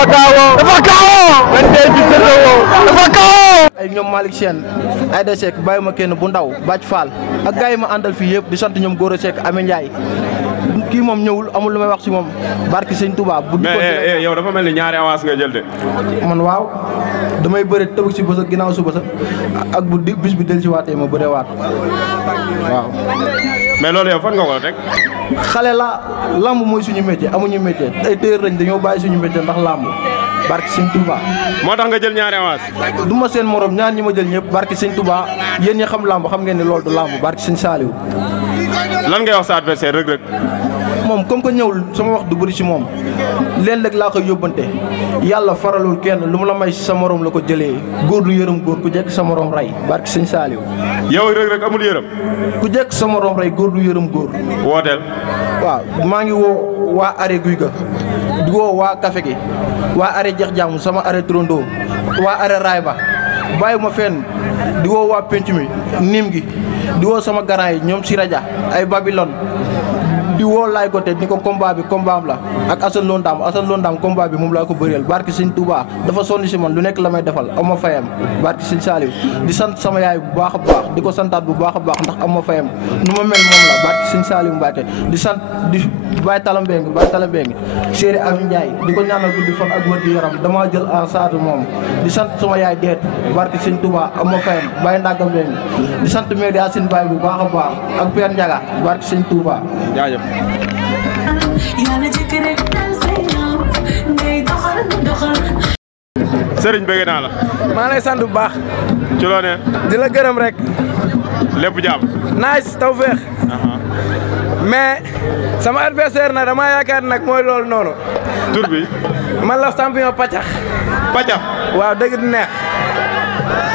dafa kaawoo dafa kaawoo. man tey ci dafa kaawoo. ay ñoom Malick Sène Aïda Seck bàyyi ma kenn bu ndaw Bac Fall ak gars yi ma àndal fii yëpp di sant ñoom Gora Seck Amy Ndiaye kii moom ñëwul amul lu may wax si moom barki sëñ Touba. bu mais yow dafa mel ni ñaari avance nga jël de. man waaw damay bëre tëb si bës ak ginnaaw su bës ak bu di bis bi del si waatee ma bëree waat waaw. mais loolu yow fan nga ko teg. xale la lamb mooy suñu métier amuñu métier ay téer lañ dañoo bàyyi suñu métier ndax lamb barki sëñ Touba. moo tax nga jël ñaari avance. du ma seen morom ñaar ñi ma jël ñëpp barki sëñ Touba yéen ñi xam lamb xam ngeen ne loolu du lamb barki sëñ Saliou. lan ngay wax sa adversaire Reug Reug. moom comme que ñëwul sama wax du bëri si moom leen rek laa koy yóbbante yàlla faralul kenn lu mu la may sa morom la ko jëlee góor du yërëm góor ku jekk sa morom rey barki sëñ Saliou. yow Reug Reug amul yërëm. ku jekk sa morom rey góor du yërëm góor. wooteel. waaw maa ngi woo waa arrêt guy ga di woo waa café gi waa arrêt jeex jàmm sama arrêt Trondo waa arrêt raay ba bàyyi ma fenn di woo waa penc mi nim gi di woo sama garant yi ñoom si raja ay Babylone di woo laay côté ni ko combat bi combat am la ak Assane Londam combat bi moom laa ko bëreel barki sëñ Touba dafa sonn si man lu nekk la may defal am ma fayam barki sëñ Saliou di sant sama yaay bu baax a baax di ko santaat bu baax a baax ndax am ma fayam nu ma mel moom la barki sëñ Saliou Mbacke di sant di Baye Talambeng Chéri Amy Ndiaye di ko ñaanal guddi fan ak wér gu yaram damaa jël en charge moom di sant sama yaay deet barki sëñ Touba am ma fayam Baye Ndaga Mbeng di sant maire Yacine Baye bu baax a baax ak Père Ndiaga barki sëñ Touba. jaajëf. Sëriñ bëgg naa la. maa lay sant bu baax. ci loo ne. di la gërëm rek. lépp jàmm. nice taw féex. mais sama adversaire nag dama yaakaar nag mooy loolu noonu. tur bi. man la champion Pacax. Pacax. waaw dëgg du neex.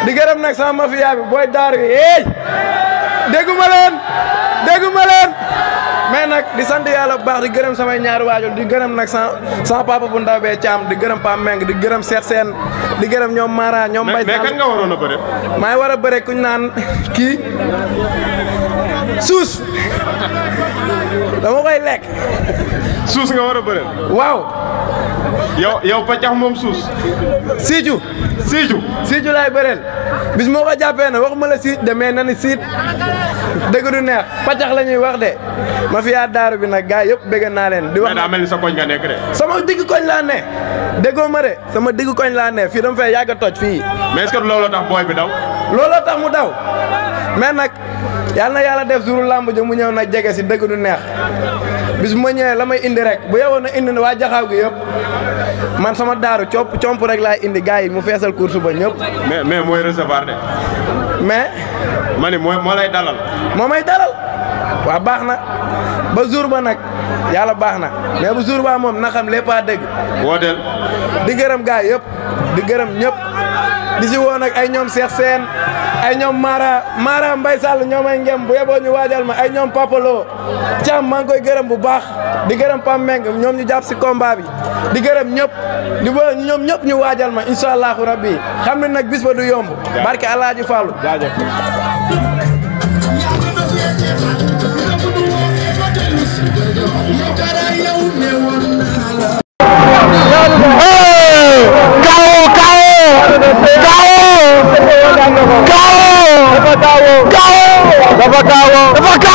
di gërëm nag sama mafia bi booy daaru yi dégguma leen mais nag di sant yàlla bu baax di gërëm samay ñaari waajur di gërëm nag sama papa bu ndaw bee Thiam di gërëm Pam Meng di gërëm Cheikh Sène di gërëm ñoom Mara ñoom Mbaye mais kan nga waroon a bëre. maa ngi war a bëre kuñ naan kii suus dama koy lekk. suus nga war a bëre. waaw. yow Pacax moom suus. Siiju laay bëreel bis moo ko jàppee ne waxuma la siit demee na ni siit dëgg du neex Pacax la ñuy wax de ma fiyaa daaru bi nag gars yëpp bëgg naa leen. di wax daa mel ni sa koñ nga nekk de. sama digg koñ laa ne déggoo ma de sama digg koñ laa ne fii dama fay yàgg a toj fii. mais est-ce que looloo tax booy bi daw. looloo tax mu daw mais nag yàlla na yàlla def jouru lamb ji mu ñëw nag jege si dëgg du neex bis bu ma ñëwee la may indi rek bu yewoon na indi waa jaxaaw gi yëpp man sama daaru comp rek laay indi gars yi mu feesal course ba ñëpp. mais mooy recevoir de. mais. ma ni moo lay dalal. moo may dalal waaw baax na ba jour ba nag yàlla baax na mais bu jour ba moom na xam lépp a dëgg. wooteel. di gërëm gars yëpp di gërëm ñëpp di si woo nag ay ñoom Cheikh Sène ay ñoom Mara Mbaye Sall ñoom ay ngem bu yeboo ñu waajal ma ay ñoom Papalo Thiam maa ngi koy gërëm bu baax di gërëm Pam Meng ñoom ñu jàpp si combat bi di gërëm ñëpp di bo ñoom ñëpp ñu waajal ma incha allahu rabbi xam ne nag bis ba du yomb barke Alaaji Fallu jaajëf. dafa kaawoo